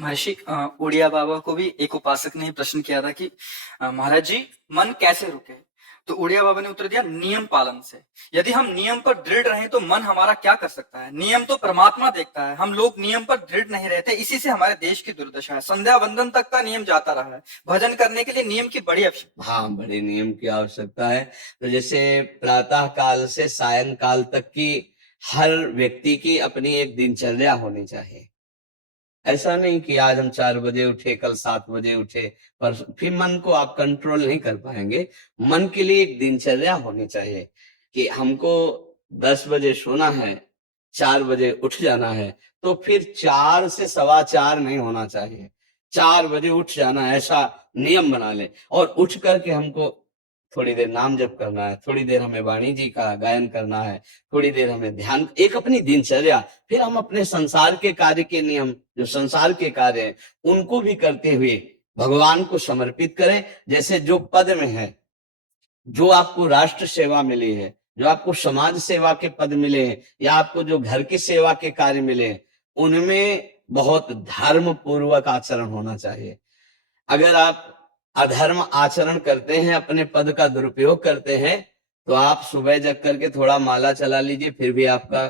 महर्षि उड़िया बाबा को भी एक उपासक ने प्रश्न किया था कि महाराज जी, मन कैसे रुके? तो उड़िया बाबा ने उत्तर दिया, नियम पालन से। यदि हम नियम पर दृढ़ रहें तो मन हमारा क्या कर सकता है? नियम तो परमात्मा देखता है, हम लोग नियम पर दृढ़ नहीं रहते, इसी से हमारे देश की दुर्दशा है। संध्या वंदन तक का नियम जाता रहा है, भजन करने के लिए नियम की बड़ी आवश्यकता। हाँ, बड़े नियम की आवश्यकता है। तो जैसे प्रातः काल से सायं काल तक की हर व्यक्ति की अपनी एक दिनचर्या होनी चाहिए। ऐसा नहीं कि आज हम 4 बजे उठे, कल 7 बजे उठे, पर फिर मन को आप कंट्रोल नहीं कर पाएंगे। मन के लिए एक दिनचर्या होनी चाहिए कि हमको 10 बजे सोना है, 4 बजे उठ जाना है, तो फिर 4 से 4:15 नहीं होना चाहिए, 4 बजे उठ जाना है, ऐसा नियम बना ले। और उठ करके हमको थोड़ी देर नाम जप करना है, थोड़ी देर हमें वाणी जी का गायन करना है, थोड़ी देर हमें ध्यान, एक अपनी दिनचर्या। फिर हम अपने संसार के कार्य के नियम, जो संसार के कार्य हैं, उनको भी करते हुए भगवान को समर्पित करें। जैसे जो पद में है, जो आपको राष्ट्र सेवा मिली है, जो आपको समाज सेवा के पद मिले हैं, या आपको जो घर की सेवा के कार्य मिले हैं, उनमें बहुत धर्म पूर्वक आचरण होना चाहिए। अगर आप अधर्म आचरण करते हैं, अपने पद का दुरुपयोग करते हैं, तो आप सुबह जग करके थोड़ा माला चला लीजिए, फिर भी आपका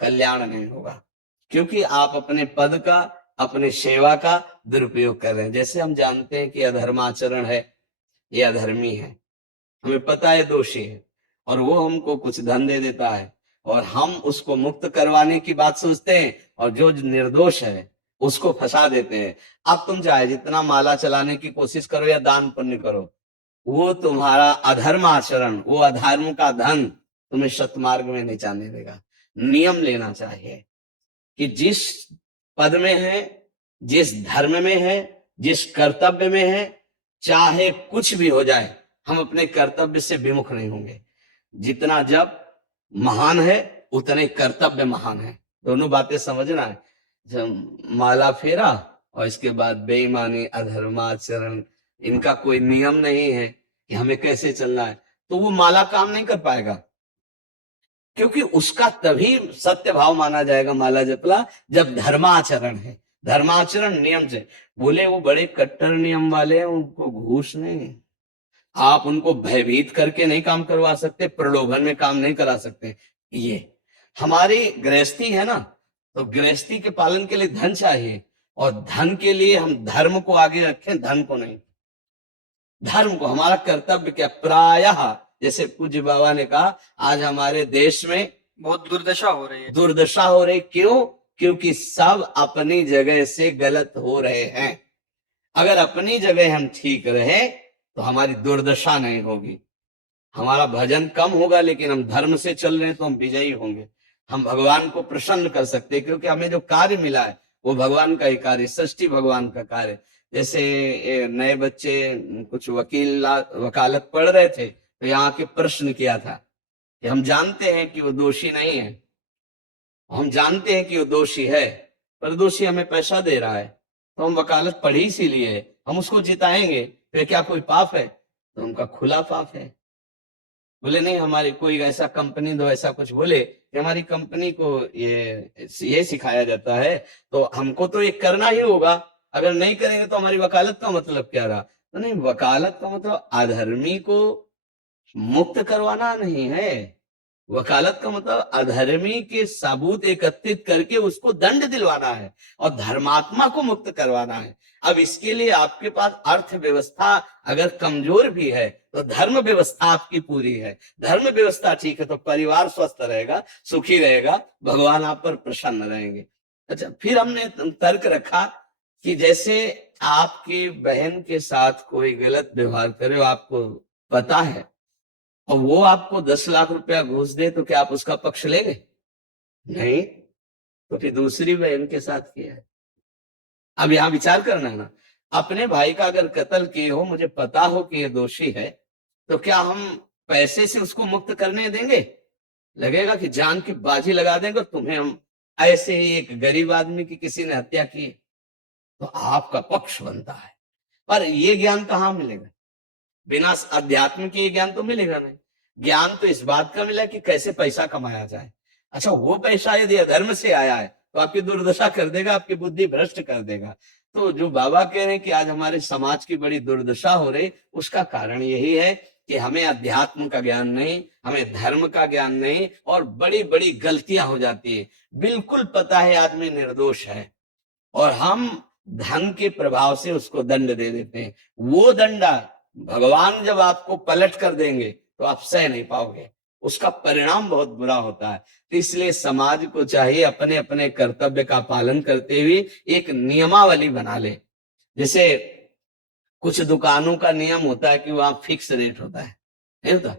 कल्याण नहीं होगा, क्योंकि आप अपने पद का, अपने सेवा का दुरुपयोग कर रहे हैं। जैसे हम जानते हैं कि अधर्माचरण है, ये अधर्मी है, हमें पता है दोषी है, और वो हमको कुछ धन दे देता है, और हम उसको मुक्त करवाने की बात सोचते हैं, और जो निर्दोष है उसको फंसा देते हैं। अब तुम चाहे जितना माला चलाने की कोशिश करो या दान पुण्य करो, वो तुम्हारा अधर्म आचरण, वो अधर्म का धन तुम्हें सतमार्ग में नहीं जाने देगा। नियम लेना चाहिए कि जिस पद में है, जिस धर्म में है, जिस कर्तव्य में है, चाहे कुछ भी हो जाए, हम अपने कर्तव्य से विमुख नहीं होंगे। जितना जब महान है, उतने कर्तव्य महान है। दोनों बातें समझना है। जब माला फेरा और इसके बाद बेईमानी, अधर्माचरण, इनका कोई नियम नहीं है कि हमें कैसे चलना है, तो वो माला काम नहीं कर पाएगा, क्योंकि उसका तभी सत्य भाव माना जाएगा माला जपला जब धर्माचरण है। धर्माचरण नियम से। बोले वो बड़े कट्टर नियम वाले हैं, उनको घूस नहीं, आप उनको भयभीत करके नहीं काम करवा सकते, प्रलोभन में काम नहीं करा सकते। ये हमारी गृहस्थी है ना, तो गृहस्थी के पालन के लिए धन चाहिए, और धन के लिए हम धर्म को आगे रखें, धन को नहीं। धर्म को, हमारा कर्तव्य क्या, प्रायः जैसे पूज्य बाबा ने कहा, आज हमारे देश में बहुत दुर्दशा हो रही है। दुर्दशा हो रही, क्यों? क्योंकि सब अपनी जगह से गलत हो रहे हैं। अगर अपनी जगह हम ठीक रहे तो हमारी दुर्दशा नहीं होगी, हमारा भजन कम होगा, लेकिन हम धर्म से चल रहे हैं तो हम विजयी होंगे। हम भगवान को प्रसन्न कर सकते हैं, क्योंकि हमें जो कार्य मिला है वो भगवान का ही कार्य, सृष्टि भगवान का कार्य। जैसे नए बच्चे कुछ वकालत पढ़ रहे थे, तो यहाँ के प्रश्न किया था कि हम जानते हैं कि वो दोषी नहीं है, हम जानते हैं कि वो दोषी है, पर दोषी हमें पैसा दे रहा है, तो हम वकालत पढ़ी इसीलिए है, हम उसको जिताएंगे, फिर क्या कोई पाप है? तो उनका खुला पाप है। बोले नहीं, हमारी कोई ऐसा कंपनी दो, ऐसा कुछ बोले कि हमारी कंपनी को ये सिखाया जाता है, तो हमको तो ये करना ही होगा, अगर नहीं करेंगे तो हमारी वकालत का मतलब क्या रहा? तो नहीं, वकालत का मतलब अधर्मी को मुक्त करवाना नहीं है, वकालत का मतलब अधर्मी के सबूत एकत्रित करके उसको दंड दिलवाना है, और धर्मात्मा को मुक्त करवाना है। अब इसके लिए आपके पास अर्थव्यवस्था अगर कमजोर भी है, तो धर्म व्यवस्था आपकी पूरी है। धर्म व्यवस्था ठीक है तो परिवार स्वस्थ रहेगा, सुखी रहेगा, भगवान आप पर प्रसन्न रहेंगे। अच्छा, फिर हमने तर्क रखा कि जैसे आपकी बहन के साथ कोई गलत व्यवहार करे, आपको पता है, और वो आपको 10 लाख रुपया घूस दे, तो क्या आप उसका पक्ष लेंगे? नहीं, तो फिर दूसरी बहन के साथ किया है। अब यहां विचार करना है ना, अपने भाई का अगर कत्ल किए हो, मुझे पता हो कि ये दोषी है, तो क्या हम पैसे से उसको मुक्त करने देंगे? लगेगा कि जान की बाजी लगा देंगे तुम्हें हम। ऐसे ही एक गरीब आदमी की किसी ने हत्या की, तो आपका पक्ष बनता है, पर ये ज्ञान कहाँ मिलेगा? बिना अध्यात्म के ज्ञान तो मिलेगा नहीं। ज्ञान तो इस बात का मिला कि कैसे पैसा कमाया जाए। अच्छा, वो पैसा यदि अधर्म से आया है तो आपकी दुर्दशा कर देगा, आपकी बुद्धि भ्रष्ट कर देगा। तो जो बाबा कह रहे हैं कि आज हमारे समाज की बड़ी दुर्दशा हो रही, उसका कारण यही है कि हमें अध्यात्म का ज्ञान नहीं, हमें धर्म का ज्ञान नहीं, और बड़ी बड़ी गलतियां हो जाती है। बिल्कुल पता है आदमी निर्दोष है, और हम धन के प्रभाव से उसको दंड दे देते हैं। वो दंडा भगवान जब आपको पलट कर देंगे तो आप सह नहीं पाओगे, उसका परिणाम बहुत बुरा होता है। तो इसलिए समाज को चाहिए अपने अपने कर्तव्य का पालन करते हुए एक नियमावली बना ले। जैसे कुछ दुकानों का नियम होता है कि वहां फिक्स रेट होता है, नहीं होता?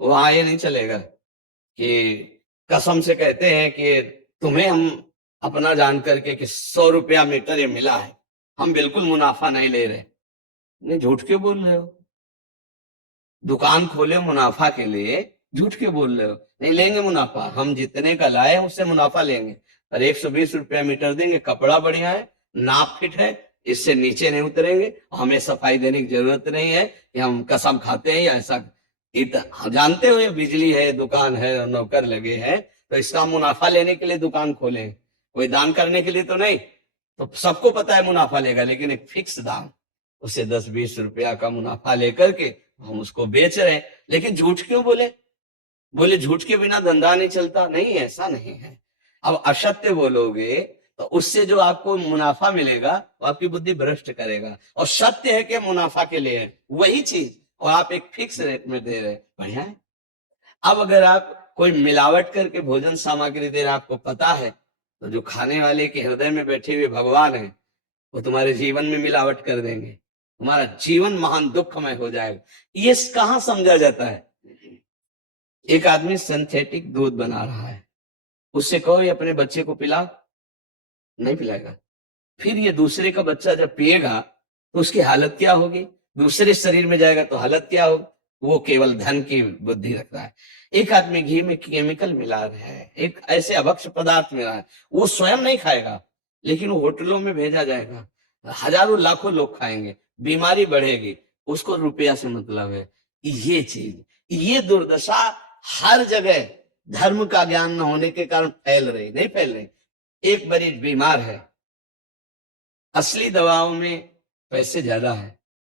वहां ये नहीं चलेगा कि कसम से कहते हैं कि तुम्हें हम अपना जान करके कि 100 रुपया मीटर ये मिला है, हम बिल्कुल मुनाफा नहीं ले रहे। नहीं, झूठ क्यों बोल रहे हो? दुकान खोले मुनाफा के लिए, झूठ क्यों बोल रहे हो? नहीं लेंगे मुनाफा, हम जितने का लाए हैं उससे मुनाफा लेंगे, पर 120 रुपया मीटर देंगे, कपड़ा बढ़िया है, नाप फिट है, इससे नीचे नहीं उतरेंगे, हमें सफाई देने की जरूरत नहीं है कि हम कसम खाते हैं या ऐसा। जानते हो ये बिजली है, दुकान है, नौकर लगे हैं, तो इसका मुनाफा लेने के लिए दुकान खोले, कोई दान करने के लिए तो नहीं। तो सबको पता है मुनाफा लेगा, लेकिन एक फिक्स दाम, उसे 10-20 रुपया का मुनाफा लेकर के हम उसको बेच रहे हैं। लेकिन झूठ क्यों बोले? बोले झूठ के बिना धंधा नहीं चलता। नहीं, ऐसा नहीं है। अब असत्य बोलोगे तो उससे जो आपको मुनाफा मिलेगा वो आपकी बुद्धि भ्रष्ट करेगा, और सत्य है कि मुनाफा के लिए है वही चीज, और आप एक फिक्स रेट में दे रहे हैं, बढ़िया है। अब अगर आप कोई मिलावट करके भोजन सामग्री दे रहे, आपको पता है, तो जो खाने वाले के हृदय में बैठे हुए भगवान है वो तुम्हारे जीवन में मिलावट कर देंगे, तुम्हारा जीवन महान दुखमय हो जाएगा। ये कहां समझा जाता है? एक आदमी सिंथेटिक दूध बना रहा है, उससे कहो ये अपने बच्चे को पिला, नहीं पिलाएगा। फिर ये दूसरे का बच्चा जब पिएगा तो उसकी हालत क्या होगी? दूसरे शरीर में जाएगा तो हालत क्या होगी? वो केवल धन की बुद्धि रखता है। एक आदमी घी में केमिकल मिला रहा है, एक ऐसे अभक्ष्य पदार्थ मिला है, वो स्वयं नहीं खाएगा, लेकिन वो होटलों में भेजा जाएगा, हजारों लाखों लोग खाएंगे, बीमारी बढ़ेगी, उसको रुपया से मतलब है। ये चीज, ये दुर्दशा हर जगह धर्म का ज्ञान न होने के कारण फैल रही, नहीं फैल रही। एक मरीज बीमार है, असली दवाओं में पैसे ज्यादा है,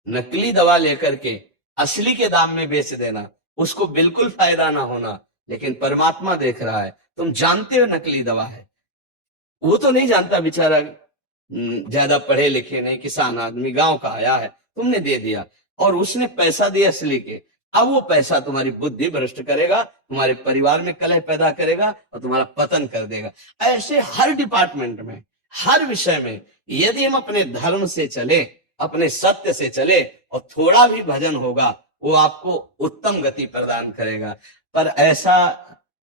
नकली दवा लेकर के असली के दाम में बेच देना, उसको बिल्कुल फायदा ना होना। लेकिन परमात्मा देख रहा है, तुम जानते हो नकली दवा है, वो तो नहीं जानता बेचारा, ज्यादा पढ़े लिखे नहीं, किसान आदमी गांव का आया है, तुमने दे दिया और उसने पैसा दिया असली के। अब वो पैसा तुम्हारी बुद्धि भ्रष्ट करेगा, तुम्हारे परिवार में कलह पैदा करेगा और तुम्हारा पतन कर देगा। ऐसे हर डिपार्टमेंट में, हर विषय में यदि हम अपने धर्म से चले, अपने सत्य से चले और थोड़ा भी भजन होगा, वो आपको उत्तम गति प्रदान करेगा। पर ऐसा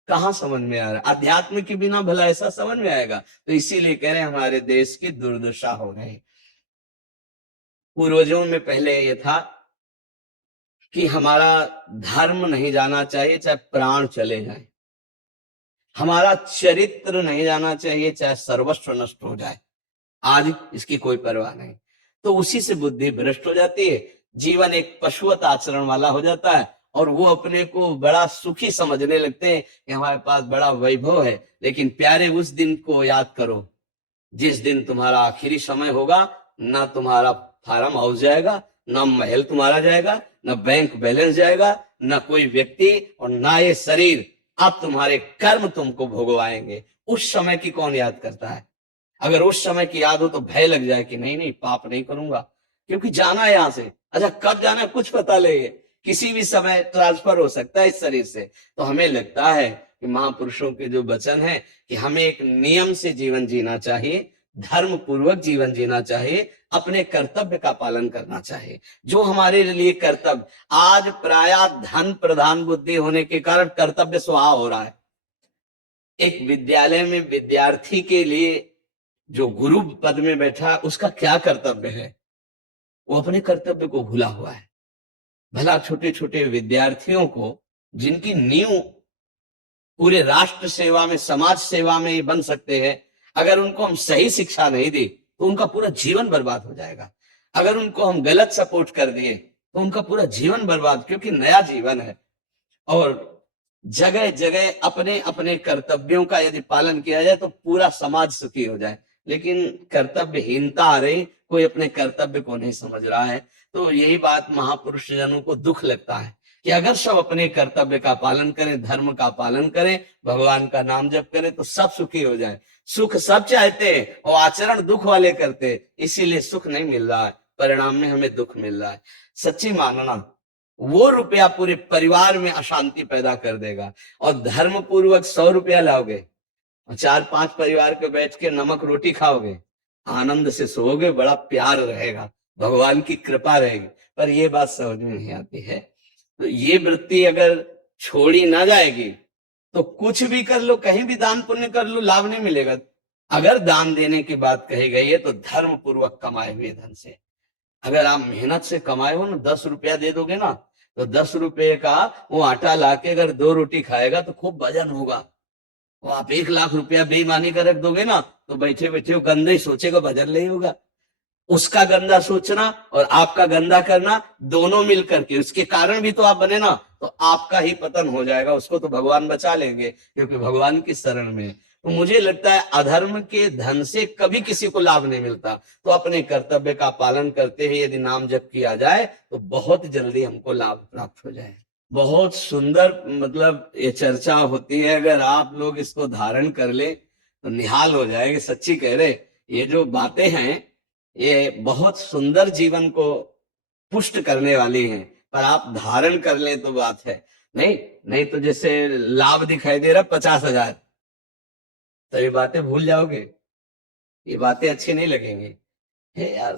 कहां समझ में आ रहा है? अध्यात्म के बिना भला ऐसा समझ में आएगा? तो इसीलिए कह रहे हैं हमारे देश की दुर्दशा हो रही। पूर्वजों में पहले ये था कि हमारा धर्म नहीं जाना चाहिए चाहे प्राण चले जाए, हमारा चरित्र नहीं जाना चाहिए चाहे सर्वस्व नष्ट हो जाए। आज इसकी कोई परवाह नहीं, तो उसी से बुद्धि भ्रष्ट हो जाती है, जीवन एक पशुवत आचरण वाला हो जाता है, और वो अपने को बड़ा सुखी समझने लगते हैं कि हमारे पास बड़ा वैभव है। लेकिन प्यारे, उस दिन को याद करो जिस दिन तुम्हारा आखिरी समय होगा, ना तुम्हारा फार्म हाउस जाएगा, ना महल तुम्हारा जाएगा, ना बैंक बैलेंस जाएगा, ना कोई व्यक्ति, और ना ये शरीर। अब तुम्हारे कर्म तुमको भोगवाएंगे। उस समय की कौन याद करता है? अगर उस समय की याद हो तो भय लग जाए कि नहीं नहीं, पाप नहीं करूंगा, क्योंकि जाना है यहां से। अच्छा, कब जाना है कुछ पता नहीं, किसी भी समय ट्रांसफर हो सकता है इस शरीर से। तो हमें लगता है कि महापुरुषों के जो वचन है कि हमें एक नियम से जीवन जीना चाहिए, धर्म पूर्वक जीवन जीना चाहिए, अपने कर्तव्य का पालन करना चाहिए। जो हमारे लिए कर्तव्य, आज प्राय धन प्रधान बुद्धि होने के कारण कर्तव्य स्वभाव हो रहा है। एक विद्यालय में विद्यार्थी के लिए जो गुरु पद में बैठा, उसका क्या कर्तव्य है? वो अपने कर्तव्य को भूला हुआ है। भला छोटे छोटे विद्यार्थियों को, जिनकी नींव पूरे राष्ट्र सेवा में, समाज सेवा में ये बन सकते हैं, अगर उनको हम सही शिक्षा नहीं दी तो उनका पूरा जीवन बर्बाद हो जाएगा। अगर उनको हम गलत सपोर्ट कर दिए तो उनका पूरा जीवन बर्बाद, क्योंकि नया जीवन है। और जगह जगह अपने अपने कर्तव्यों का यदि पालन किया जाए तो पूरा समाज सुखी हो जाए। लेकिन कर्तव्यहीनता आ रही, कोई अपने कर्तव्य को नहीं समझ रहा है। तो यही बात महापुरुष जनों को दुख लगता है कि अगर सब अपने कर्तव्य का पालन करें, धर्म का पालन करें, भगवान का नाम जप करें तो सब सुखी हो जाए। सुख सब चाहते हैं और आचरण दुख वाले करते हैं, इसीलिए सुख नहीं मिल रहा है, परिणाम में हमें दुख मिल रहा है। सच्ची मानना, वो रुपया पूरे परिवार में अशांति पैदा कर देगा। और धर्म पूर्वक 100 रुपया लाओगे और 4-5 परिवार के बैठ के नमक रोटी खाओगे, आनंद से सोओगे, बड़ा प्यार रहेगा, भगवान की कृपा रहेगी। पर ये बात समझ में नहीं आती है। तो ये वृत्ति अगर छोड़ी ना जाएगी तो कुछ भी कर लो, कहीं भी दान पुण्य कर लो, लाभ नहीं मिलेगा। अगर दान देने की बात कही गई है तो धर्म पूर्वक कमाए हुए धन से। अगर आप मेहनत से कमाए हो ना, 10 रुपया दे दोगे ना, तो 10 रुपये का वो आटा लाके अगर 2 रोटी खाएगा तो खूब वजन होगा। वो आप 1 लाख रुपया बेईमानी कर रख दोगे ना, तो बैठे बैठे वो गंदा ही सोचेगा, भजन नहीं होगा। उसका गंदा सोचना और आपका गंदा करना दोनों मिलकर के, उसके कारण भी तो आप बने ना, तो आपका ही पतन हो जाएगा। उसको तो भगवान बचा लेंगे क्योंकि भगवान की शरण में। तो मुझे लगता है अधर्म के धन से कभी किसी को लाभ नहीं मिलता। तो अपने कर्तव्य का पालन करते हुए यदि नाम जप किया जाए तो बहुत जल्दी हमको लाभ प्राप्त हो जाए। बहुत सुंदर मतलब ये चर्चा होती है, अगर आप लोग इसको धारण कर ले तो निहाल हो जाएंगे। सच्ची कह रहे, ये जो बातें हैं ये बहुत सुंदर जीवन को पुष्ट करने वाली हैं, पर आप धारण कर लें तो बात है। नहीं तो जैसे लाभ दिखाई दे रहा 50,000, तो ये बातें भूल जाओगे, ये बातें अच्छी नहीं लगेंगी। हे यार,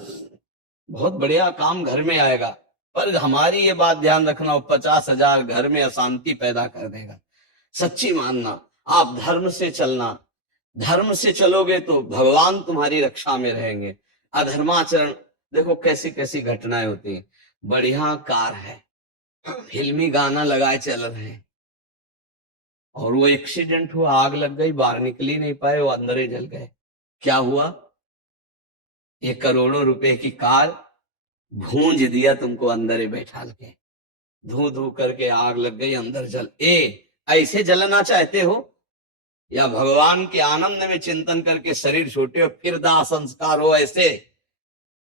बहुत बढ़िया काम घर में आएगा, पर हमारी ये बात ध्यान रखना, 50,000 घर में अशांति पैदा कर देगा। सच्ची मानना, आप धर्म से चलना, धर्म से चलोगे तो भगवान तुम्हारी रक्षा में रहेंगे। अधर्माचरण, देखो कैसी कैसी घटनाएं होती हैं। बढ़िया कार है, फिल्मी गाना लगाए चल रहे हैं और वो एक्सीडेंट हुआ, आग लग गई, बाहर निकल ही नहीं पाए, वो अंदर ही जल गए। क्या हुआ? ये करोड़ों रुपए की कार भूंज दिया तुमको अंदर ही बैठा के, धू धू करके आग लग गई, अंदर जल। ऐसे जलना चाहते हो या भगवान के आनंद में चिंतन करके शरीर छूटे और फिर दाह संस्कार हो ऐसे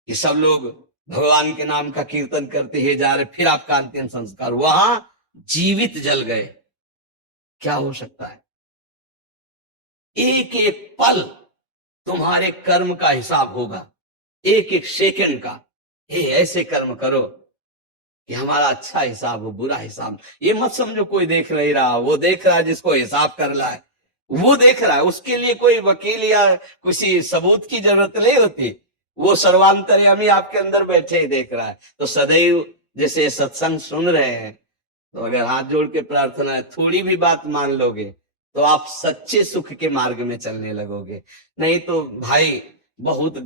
कि सब लोग भगवान के नाम का कीर्तन करते ही जा रहे, फिर आपका अंतिम संस्कार वहां जीवित जल गए? क्या हो सकता है? एक एक पल तुम्हारे कर्म का हिसाब होगा, एक एक सेकंड का। ऐसे कर्म करो कि हमारा अच्छा हिसाब हो, बुरा हिसाब। ये मत समझो कोई देख नहीं रहा, वो देख रहा है जिसको हिसाब कर रहा है, वो देख रहा है। उसके लिए कोई वकील या किसी सबूत की जरूरत नहीं होती, वो सर्वांतर्यामी आपके अंदर बैठे ही देख रहा है। तो सदैव जैसे सत्संग सुन रहे हैं, तो अगर हाथ जोड़ के प्रार्थना है, थोड़ी भी बात मान लोगे तो आप सच्चे सुख के मार्ग में चलने लगोगे। नहीं तो भाई बहुत